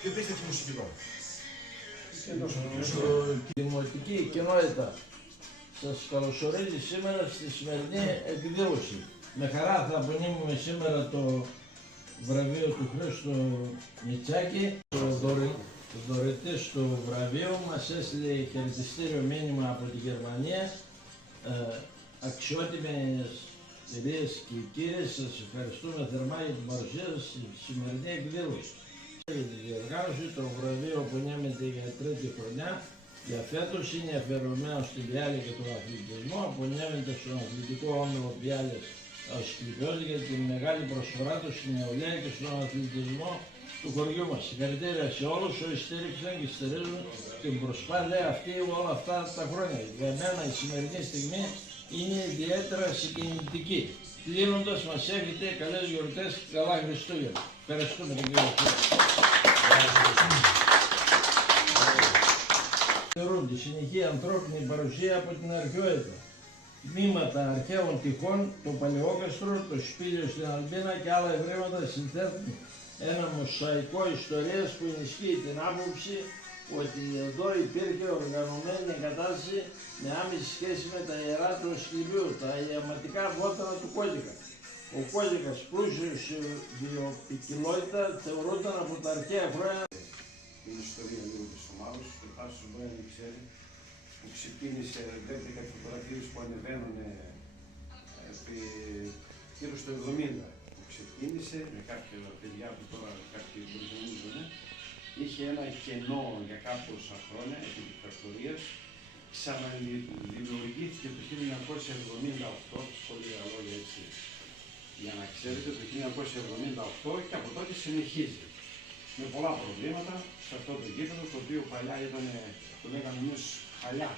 Ποιο πείστε τη μουσική τώρα? Η δημοτική κοινότητα σας καλωσορίζει σήμερα στη σημερινή εκδήλωση. Με χαρά θα απονείμουμε σήμερα το βραβείο του Χρήστου Μητσάκη. Ο δωρητής του βραβείου μας έστειλε χαιρετιστήριο μήνυμα από τη Γερμανία. Αξιότιμες κυρίες και κύριοι, σας ευχαριστούμε θερμά για την παρουσία σας στη σημερινή εκδήλωση. Για τη διοργάνωση το βραβείο απονέμεται για τρίτη χρονιά. Για φέτος είναι αφιερωμένο στην Πιάλη και τον αθλητισμό. Απονέμεται στον αθλητικό όμιλο Πιάλης Ασκληπιός για την μεγάλη προσφορά του στην νεολαία και στον αθλητισμό του χωριού μας. Συγχαρητήρια σε όλους όσοι στήριξαν και στηρίζουν την προσπάθεια αυτή όλα αυτά τα χρόνια. Για μένα η σημερινή στιγμή είναι ιδιαίτερα συγκινητική. Κλείνοντας, μας έχετε καλές γιορτές και καλά Χριστούγεννα. Ευχαριστούμε τον κύριο Θεωρούν τη συνεχή ανθρώπινη παρουσία από την αρχαιότητα. Τμήματα αρχαίων τυχών, το Παλαιόκαστρο, το Σπήλιο στην Αλμπίνα και άλλα ευρήματα συνθέτουν ένα μοσαϊκό ιστορίας που ενισχύει την άποψη ότι εδώ υπήρχε οργανωμένη εγκατάσταση με άμεση σχέση με τα ιερά του Ασκληπιού, τα ιαματικά βότανα του Κώδικα. Ο Κώδικας, πλούσιος σε βιοποικιλότητα, θεωρούνταν από τα αρχαία χρόνια. Την ιστορία λίγο της ομάδας, ο Τάσος μπορεί να μην ξέρει, που ξεκίνησε, βλέπετε κάτι φωτογραφίες που ανεβαίνουν γύρω στο 70, που ξεκίνησε με κάποια παιδιά που τώρα κάποιοι γνωρίζουν, είχε ένα κενό για κάποια χρόνια επί δικτατορίας, ξαναδημιουργήθηκε το 1978, πολύ λόγια έτσι, για να ξέρετε, το 1978 και από τότε συνεχίζει. Με πολλά προβλήματα σε αυτό το γήπεδο, το οποίο παλιά ήταν, το λέγαμε εμείς, χαλιά.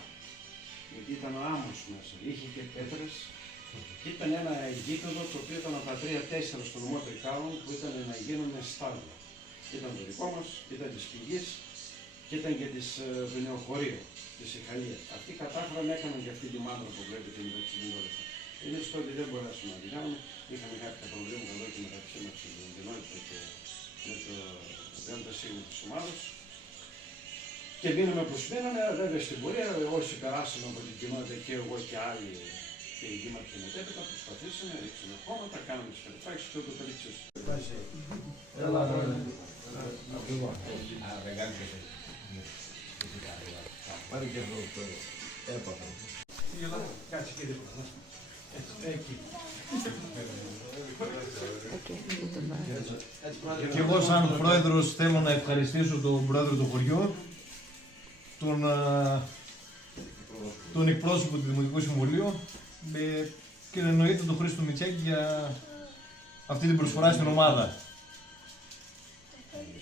Γιατί ήταν άμμος μέσα, είχε και πέτρες. Και ήταν ένα γήπεδο το οποίο ήταν από τα 3-4 στο νομό Τρικάλων που ήταν να γίνουν με στάδιο. Ήταν το δικό μας, ήταν της Πηγής και ήταν και του νεοχωρίου, της Ιχαλίας. Αυτοί κατάφεραν, έκαναν και αυτή τη μάντρα που βλέπετε με το τσιμινόλεφα. Εμείς τότε δεν μπορέσαμε να την κάνουμε, είχαμε κάποια προβλήματα εδώ και μεταξύ μας στην κοινότητα και με το δέντα σίγμα της ομάδας. Και μείναμε όπως μείναμε, βέβαια στην πορεία, όσοι περάσαμε από την κοινότητα και εγώ και άλλοι και οι δήμαρχοι μετέπειτα, προσπαθήσαμε, ρίξαμε χώματα, κάναμε τις περιφάξεις και ούτω περίξεις. Έλα, πάρε και αυτό το έπαθα. Κάτσε κύριε. Εκεί. Και εγώ σαν πρόεδρος θέλω να ευχαριστήσω τον πρόεδρο του χωριού, τον εκπρόσωπο του Δημοτικού Συμβουλίου και εννοείται τον Χρήστο Μητσάκη για αυτή την προσφορά στην ομάδα.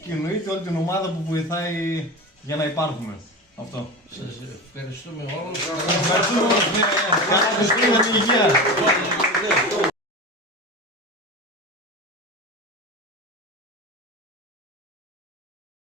Και εννοείται όλη την ομάδα που βοηθάει για να υπάρχουμε. Αυτό. Σας ευχαριστούμε όλους. Ευχαριστούμε όλους. Καλή υγεία.